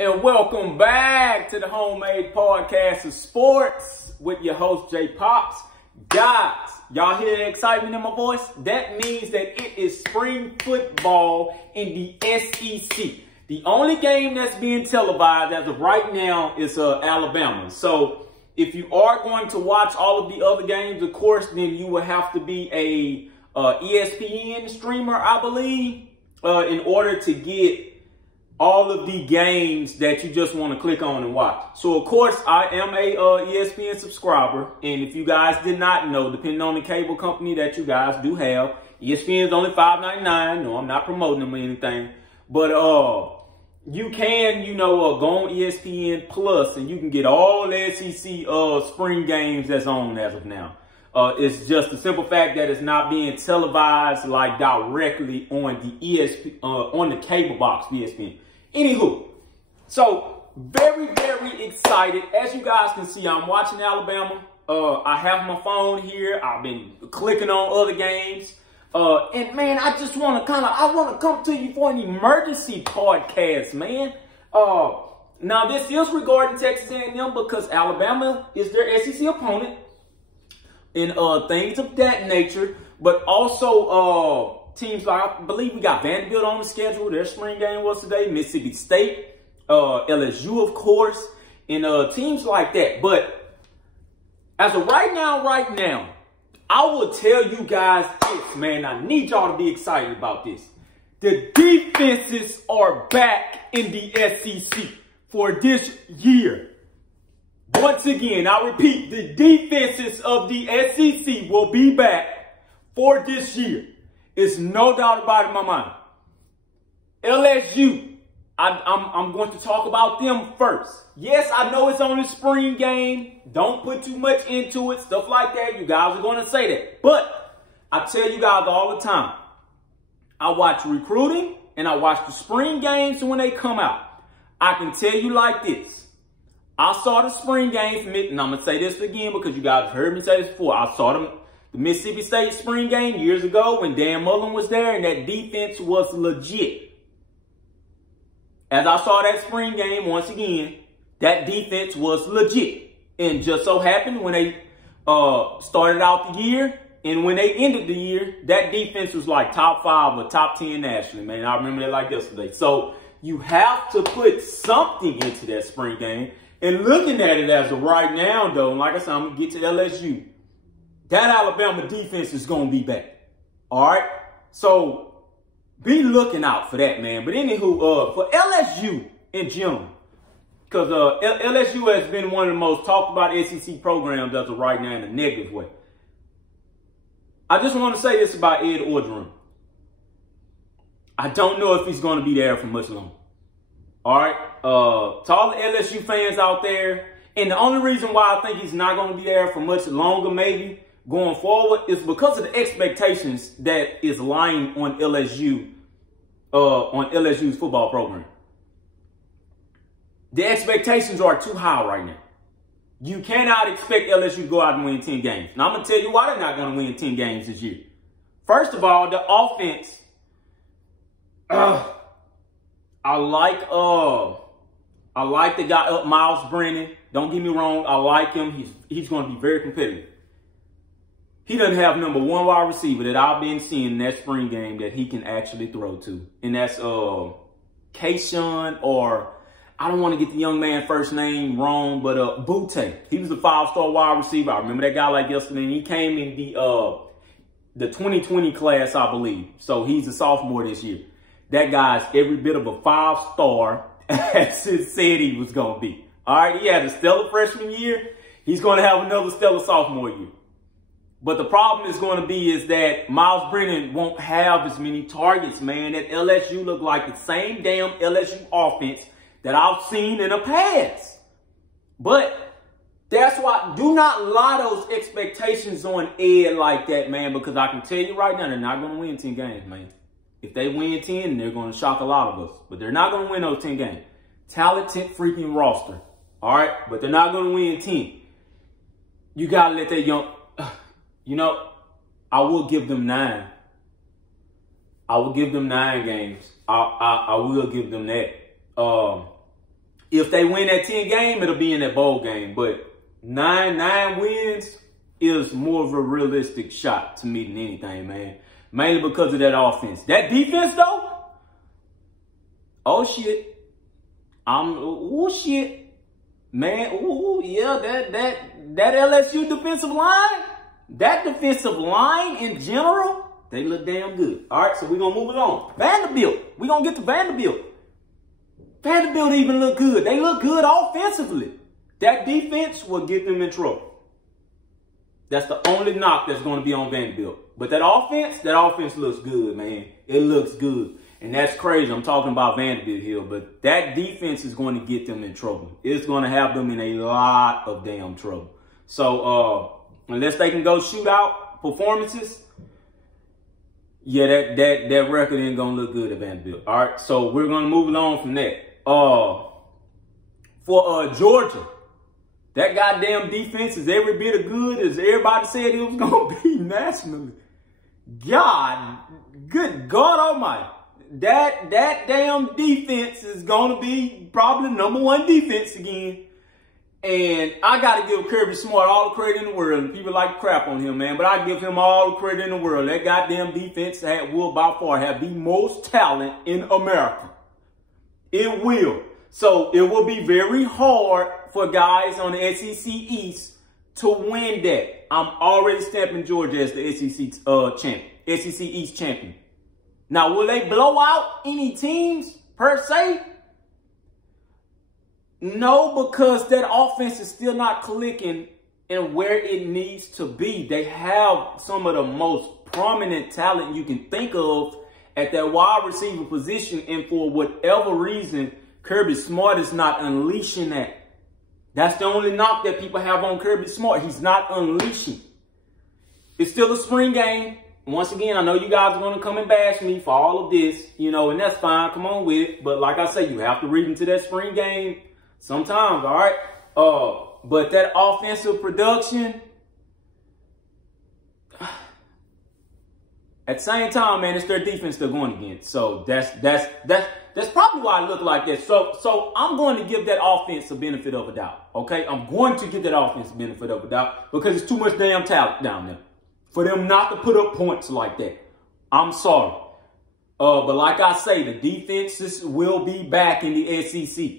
And welcome back to the Homemade Podcast of Sports with your host, Jay Pops. Guys, y'all hear the excitement in my voice? That means that it is spring football in the SEC. The only game that's being televised as of right now is Alabama. So if you are going to watch all of the other games, of course, then you will have to be a ESPN streamer, I believe, in order to get all of the games that you just want to click on and watch. So, of course, I am a ESPN subscriber. And if you guys did not know, depending on the cable company that you guys do have, ESPN is only $5.99. No, I'm not promoting them or anything. But you can, go on ESPN Plus and you can get all the SEC spring games that's on as of now. It's just the simple fact that it's not being televised like directly on the on the cable box, ESPN. Anywho, so very, very excited. As you guys can see, I'm watching Alabama. I have my phone here. I've been clicking on other games. And man, I just want to come to you for an emergency podcast, man. Now this is regarding Texas A&M because Alabama is their SEC opponent and things of that nature. But also, teams like, I believe we got Vanderbilt on the schedule. Their spring game was today. Mississippi State, LSU, of course, and teams like that. But as of right now, I will tell you guys this, man. I need y'all to be excited about this. The defenses are back in the SEC for this year. Once again, I repeat, the defenses of the SEC will be back for this year. There's no doubt about it in my mind. LSU, I'm going to talk about them first. Yes, I know it's only spring game. Don't put too much into it, stuff like that. You guys are going to say that. But I tell you guys all the time, I watch recruiting and I watch the spring games when they come out. I can tell you like this. I saw the spring games, and I'm going to say this again because you guys heard me say this before. I saw them. The Mississippi State spring game years ago when Dan Mullen was there and that defense was legit. As I saw that spring game, once again, that defense was legit. And just so happened when they started out the year and when they ended the year, that defense was like top 5 or top 10 nationally, man. I remember that like yesterday. So you have to put something into that spring game. And looking at it as of right now, though, like I said, I'm going to get to LSU. That Alabama defense is going to be back. All right? So, be looking out for that, man. But anywho, for LSU in general, because LSU has been one of the most talked about SEC programs as of right now in a negative way. I just want to say this about Ed Orgeron. I don't know if he's going to be there for much longer. All right? To all the LSU fans out there, and the only reason why I think he's not going to be there for much longer, maybe, going forward is because of the expectations that is lying on LSU, on LSU's football program. The expectations are too high right now. You cannot expect LSU to go out and win 10 games. Now, I'm going to tell you why they're not going to win 10 games this year. First of all, the offense, I like the guy up, Miles Brennan. Don't get me wrong. I like him. He's going to be very competitive. He doesn't have number 1 wide receiver that I've been seeing in that spring game that he can actually throw to. And that's Kayshawn, or I don't want to get the young man first name wrong, but Butte. He was a 5-star wide receiver. I remember that guy like yesterday. And he came in the 2020 class, I believe. So he's a sophomore this year. That guy's every bit of a 5-star as it said he was going to be. All right, he had a stellar freshman year. He's going to have another stellar sophomore year. But the problem is going to be is that Miles Brennan won't have as many targets, man. That LSU look like the same damn LSU offense that I've seen in the past. But that's why, do not lie those expectations on Ed like that, man, because I can tell you right now, they're not going to win 10 games, man. If they win 10, they're going to shock a lot of us. But they're not going to win those 10 games. Talented freaking roster. All right? But they're not going to win 10. You got to let that young... I will give them 9. I will give them 9 games. I will give them that. If they win that 10 game, it'll be in that bowl game. But nine wins is more of a realistic shot to me than anything, man. Mainly because of that offense. That defense, though, oh, shit. Oh, shit. Man, ooh, yeah, that LSU defensive line, that defensive line in general, they look damn good. All right, so we're going to move it on. Vanderbilt. We're going to get to Vanderbilt. Vanderbilt even look good. They look good offensively. That defense will get them in trouble. That's the only knock that's going to be on Vanderbilt. But that offense looks good, man. It looks good. And that's crazy. I'm talking about Vanderbilt here. But that defense is going to get them in trouble. It's going to have them in a lot of damn trouble. So, unless they can go shoot out performances, yeah, that record ain't going to look good at Vanderbilt. All right, so we're going to move on from that. For Georgia, that goddamn defense is every bit as good as everybody said it was going to be nationally. Good God almighty. That damn defense is going to be probably #1 defense again. And I got to give Kirby Smart all the credit in the world. People like to crap on him, man. But I give him all the credit in the world. That goddamn defense will by far have the most talent in America. It will. So it will be very hard for guys on the SEC East to win that. I'm already stamping Georgia as the SEC champion, SEC East champion. Now, will they blow out any teams per se? No, because that offense is still not clicking and where it needs to be. They have some of the most prominent talent you can think of at that wide receiver position. And for whatever reason, Kirby Smart is not unleashing that. That's the only knock that people have on Kirby Smart. He's not unleashing. It's still a spring game. Once again, I know you guys are going to come and bash me for all of this, you know, and that's fine. Come on with it. But like I say, you have to read into that spring game sometimes, all right? But that offensive production, at the same time, man, it's their defense they're going against. So that's probably why I look like that. So I'm going to give that offense a benefit of a doubt, okay? I'm going to give that offense a benefit of a doubt because it's too much damn talent down there for them not to put up points like that. I'm sorry. But like I say, the defenses will be back in the SEC.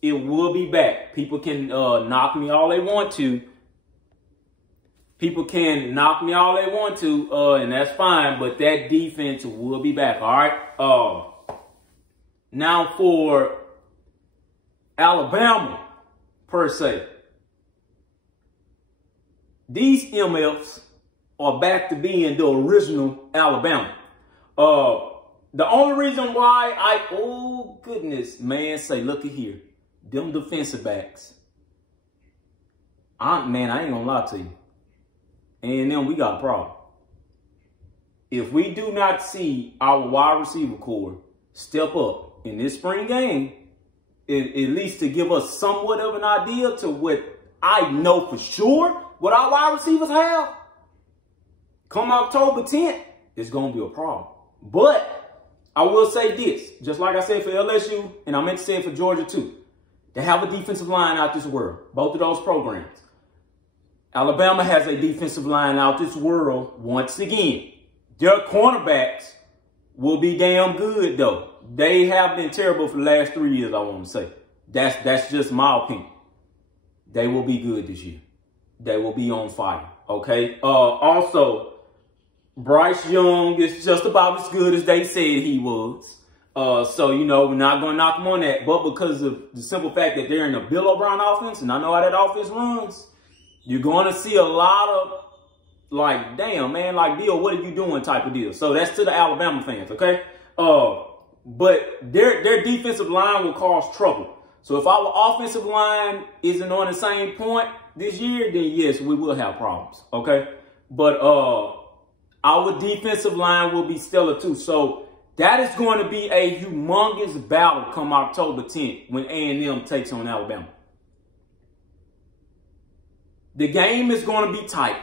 It will be back. People can knock me all they want to. People can knock me all they want to, and that's fine. But that defense will be back, all right? Now for Alabama, per se. These MFs are back to being the original Alabama. The only reason why oh goodness, man, say, looky here. Them defensive backs. I ain't gonna lie to you. And then we got a problem. If we do not see our wide receiver core step up in this spring game, at least to give us somewhat of an idea to what I know for sure what our wide receivers have, come October 10th, it's going to be a problem. But I will say this, just like I said for LSU, and I meant to say it for Georgia too. They have a defensive line out this world, both of those programs. Alabama has a defensive line out this world once again. Their cornerbacks will be damn good, though. They have been terrible for the last 3 years, I want to say. That's just my opinion. They will be good this year. They will be on fire, okay? Also, Bryce Young is just about as good as they said he was. So, you know, we're not going to knock him on that. But because of the simple fact that they're in the Bill O'Brien offense, and I know how that offense runs, you're going to see a lot of, like, damn, man, like, Bill, what are you doing type of deal. So that's to the Alabama fans, okay? But their defensive line will cause trouble. So if our offensive line isn't on the same point this year, then yes, we will have problems, okay? But our defensive line will be stellar too. So that is going to be a humongous battle come October 10th when A&M takes on Alabama. The game is going to be tight.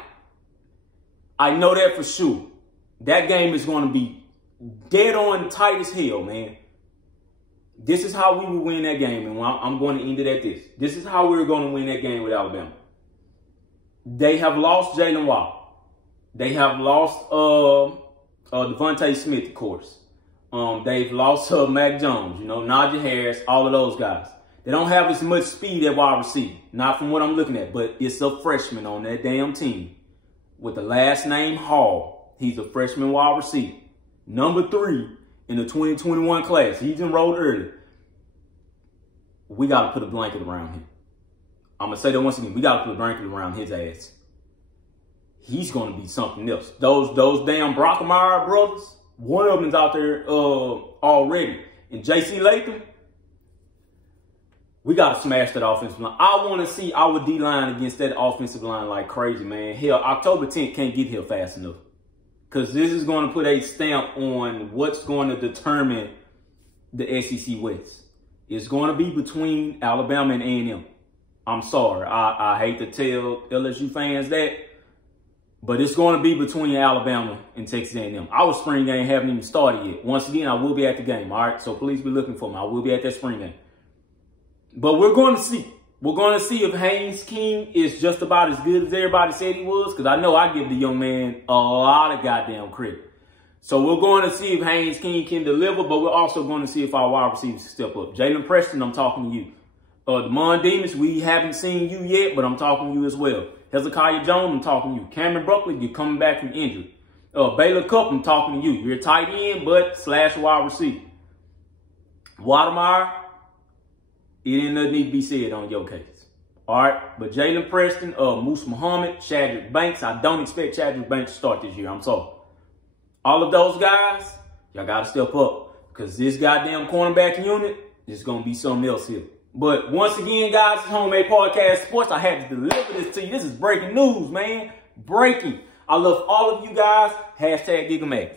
I know that for sure. That game is going to be dead on tight as hell, man. This is how we will win that game, and I'm going to end it at this. This is how we're going to win that game with Alabama. They have lost Jalen Waddle. They have lost Devontae Smith, of course. They've lost Mac Jones, Najee Harris, all of those guys. They don't have as much speed at wide receiver, not from what I'm looking at, but it's a freshman on that damn team with the last name Hall. He's a freshman wide receiver. Number 3 in the 2021 class. He's enrolled early. We got to put a blanket around him. I'm going to say that once again. We got to put a blanket around his ass. He's going to be something else. Those damn Brockemeyer brothers, one of them's out there already. And J.C. Latham, we got to smash that offensive line. I want to see our D-line against that offensive line like crazy, man. Hell, October 10th can't get here fast enough. Because this is going to put a stamp on what's going to determine the SEC West. It's going to be between Alabama and A&M. I'm sorry. I hate to tell LSU fans that. But it's going to be between Alabama and Texas A&M. Our spring game haven't even started yet. Once again, I will be at the game, all right? So please be looking for me. I will be at that spring game. But we're going to see. We're going to see if Haynes King is just about as good as everybody said he was. Because I know I give the young man a lot of goddamn credit. So we're going to see if Haynes King can deliver. But we're also going to see if our wide receivers can step up. Jalen Preston, I'm talking to you. Demond Demas, we haven't seen you yet, but I'm talking to you as well. Hezekiah Jones, I'm talking to you. Cameron Buckley, you're coming back from injury. Baylor Cupp, I'm talking to you. You're a tight end, but / wide receiver. Watermeyer, it ain't nothing need to be said on your case. All right, but Jalen Preston, Moose Muhammad, Chadrick Banks, I don't expect Chadrick Banks to start this year. I'm sorry. All of those guys, y'all got to step up because this goddamn cornerback unit is going to be something else here. But once again, guys, it's Homemade Podcast Sports. I had to deliver this to you. This is breaking news, man. Breaking. I love all of you guys. #GigaMax.